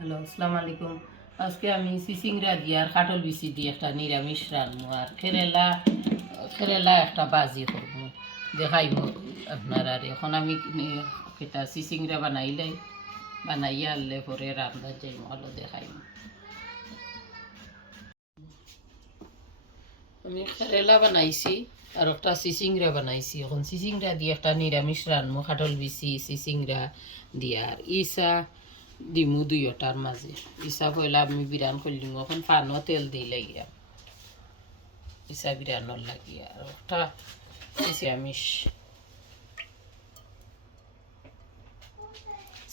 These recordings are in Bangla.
হ্যালো, আসসালামু আলাইকুম। আজকে আমি চিচিংড়া দিয়ে আর কাটল বিচি দিয়ে একটা নিরামিষ রান্না আর খেরেলা একটা বাজি করব দেখাইব আপনার। আর এখন আমি এটা চিচিংড়া বানাইয়া আনলে পরে রান্না যাইম আলো দেখাইম। আমি খেরেলা বানাইছি আর একটা চিচিংড়া বানাইছি। এখন চিচিংড়া দিয়ে একটা নিরামিষ রান্না কাটল বিচি চিচিংড়া দিয়ে আর ইসা দিমু দুইটার মাঝে। ইসা পয়লা আমি বিরান করলিম, এখন পানও তেল দিই লাগিয়া ইসা বিরানোর লাগিয়া আর একটা নিরামিষ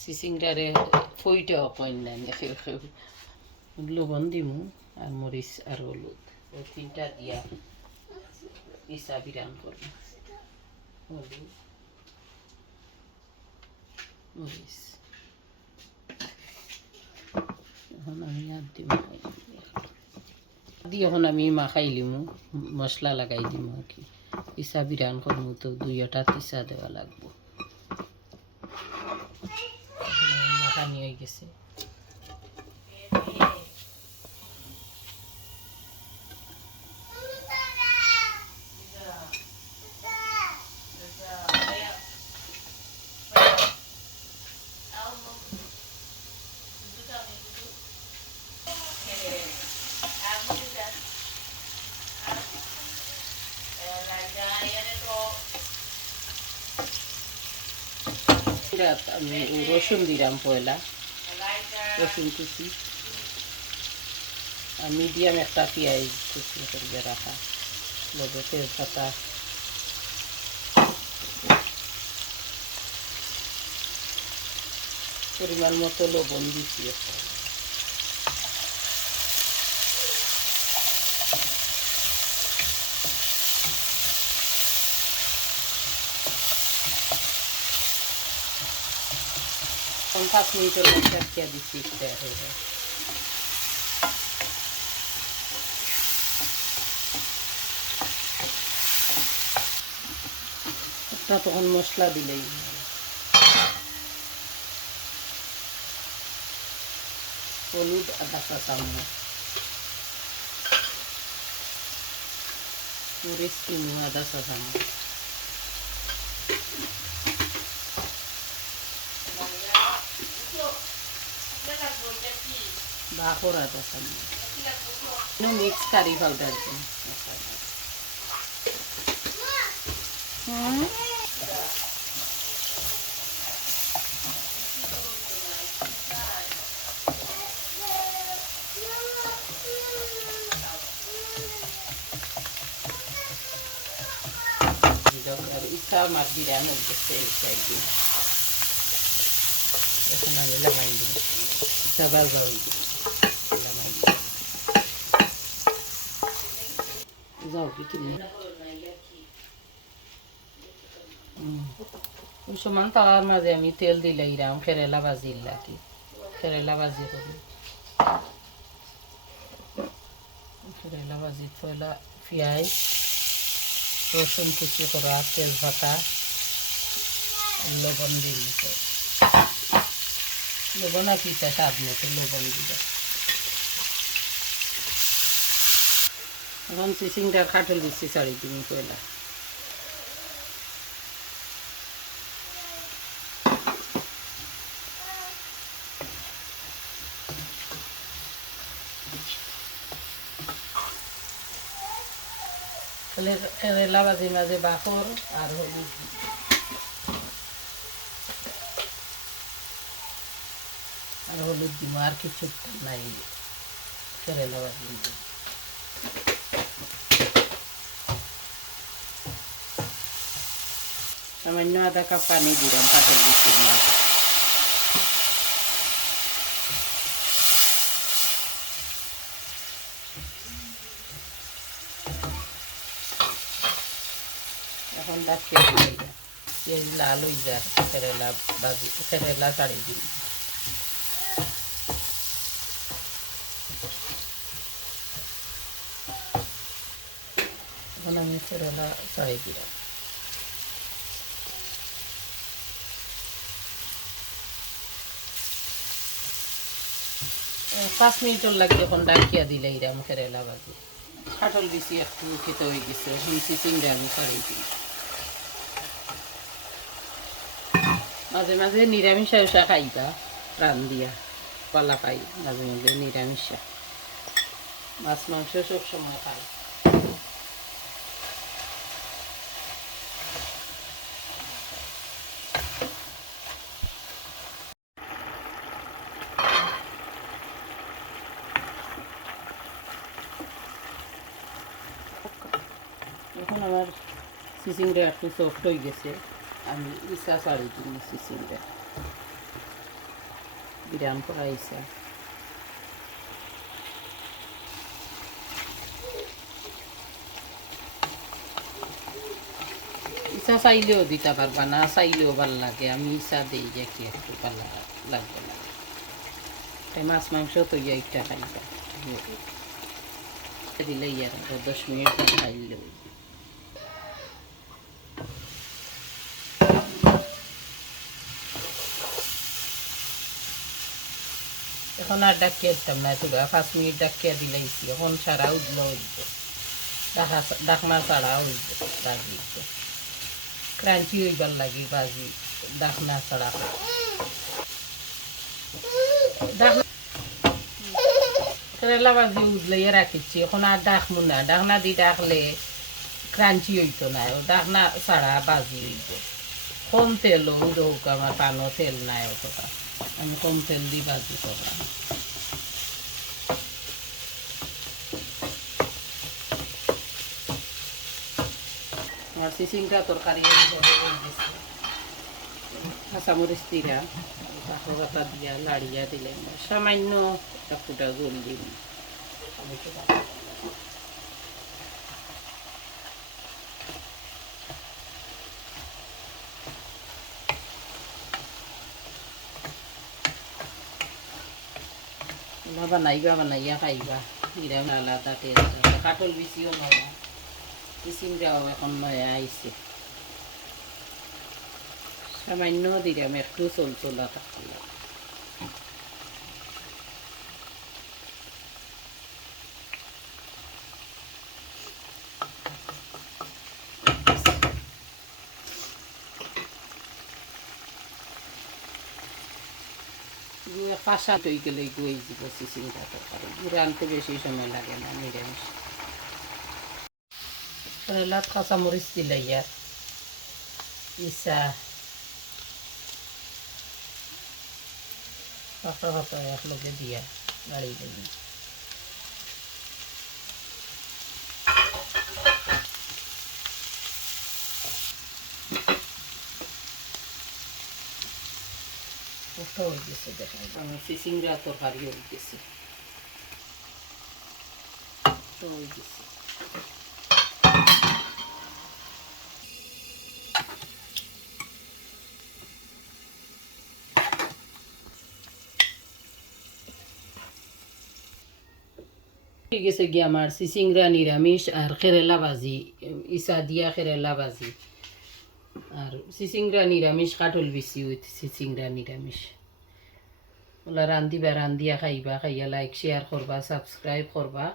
চিচিংড়ারে ফইটাও কইন লবণ দিমু আর মরিচ আর হলুদ ও তিনটা দিয়া ইসা বিরান করব। হলুদ মরিচ এখন আমি আর দিব দিয়ে এখন আমি মাখাই লিমু মশলা লাগাই দিমু আর কি। ইসা বিরান করমু তো দুইটা ইসা দেওয়া লাগবো। মাখানি হয়ে গেছে। আমি রসুন দিলাম পয়লা, রসুন কুচি আর মিডিয়াম একটা পেঁয়াজ কুচি করে রাখা, লবণ তেজপাতা পরিমাণ মতো লবণ দিচ্ছি। এখন 5 মিনিটের মধ্যে খেয়ে দিচ্ছি হয়ে যায়। একটা তখন মশলা দিলেই হলুদ আধা চা চামচ, মরিচ কিনু আধা চা চামচ, বাকর আধা চামচ, মিক্স কারি পাউডার দিন। ইচ্ছা আমার বিরিয়ানি হচ্ছে এখন আমি লাগাই দিই ইচ্ছা বাজা লাগাই যাও কি তুমি ওই সমান তাওয়ার মাঝে আমি তেল দিলাম খেরেলা ভাজির লাগি, খেরেলা ভাজি করি। খেরেলা ভাজি পয়লা পেঁয়াজ রসুন কুচি করা তেজপাতা লবণ দিল, লবণ আর পিঠা স্বাদ মতো লবণ দিল। এখন চিচিংড়া কাটল দিচ্ছি 4.5 পয়লা। খেরেলা ভাজির মাঝে বাকর আর হলুদ দিব আর কিছু নাই খেরেলা ভাজি। সামান্য আধা কাপ পানি দিলাম কাটল বিচির মাঝে। এখন ডাকিয়ে দিলে পেঁয়াজ লাল হয়ে যায়, খেরেলা ভাজি খেরেলা ছাড়িয়ে দিল। এখন আমি খেরেলা ছাড়িয়ে দিলাম। 5 মিনিটর লাগে যখন ডাকিয়া দিলে এরাম কেরেলা ভাজি কাঁঠাল বিচি একটু খেতে হয়ে গেছে চিচিঙ্গা আমি ছাড়িয়ে দিই মাঝে মাঝে নিরামিষা উষা খাইবা প্রাণ দিয়া পালা খাই মাঝে মাঝে নিরামিষা মাছ মাংস সব সময় খাই এখন আমার চিচিংটা একটু সফট হয়ে গেছে আমি ইসা ছাড়ি দিই চিচিংটা বিরান করা ইসা ইসা চাইলেও দিতে পারবা না চাইলেও ভাল লাগে আমি ইসা দিই যে কি একটু ভালো লাগবে না তাই মাছ মাংস তো ইটা খাইবা দিলে ইয়ার 10 মিনিট খাইলেও এখন আর ডাকিয়ে দিতাম না তো 5 মিনিট ডাকিয়ে দিলেইছি এখন সারা উঠলো উঠবে ডাকনা ছাড়া উঠবে ভাজি ক্রাঞ্চি হইবার লাগে ভাজি ডাকনা ছাড়া কেরেলা ভাজি উঠলে রাখিছি এখন আর ডাকমু না ডাকনা দি ডাকলে ক্রাঞ্চি হইতো না ডাকনা ছাড়া ভাজি হইব কম তেল হোক আমার পানো তেল নাই অতটা আমি কম তেল দিই ভাজি করলাম আমার চিচিংটা তরকারি কাঁচামরিচ দিরা কাঁচা পাতা দিয়া লাড়িয়া দিলে সামান্য একটা ফুটা জল দিব বানাইবা বানাইয়া খাইবা নিরাম আলাদা টেস্ট কাঁঠাল বিচিও নয়া চিচিংটাও এখন নয়া আইছে সামান্য দিলাম একটু চলচলা থাকলাম কাঁচা তৈ গেলে গুয়ে দিব চিচিংটা তরকারি গুঁড়া আনতে বেশি সময় লাগে না নিরামিষ কেরেলাত কাঁচামরিচ দিলে ইয়ার ইসা পাতা পাতা একলগে দিয়া গাড়ি দেবে হয়ে গেছে দেখা আমার চিচিংড়া তরকারি হয়ে গেছে হয়ে গেছে ঠিক আছে গিয়ে আমার চিচিংড়া নিরামিষ আর কেরেলা ভাজি ইসা দিয়া কেরেলা ভাজি আর চিচিংড়া নিরামিষ কাঁঠাল বিচি হইতে চিচিংড়া নিরামিষ ওলা রান্ধিবা রান্ধিয়া খাইবা খাইয়া লাইক শেয়ার করবা সাবস্ক্রাইব করবা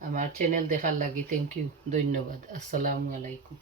আমার চ্যানেল দেখার লাগি থ্যাংক ইউ ধন্যবাদ আসসালামু আলাইকুম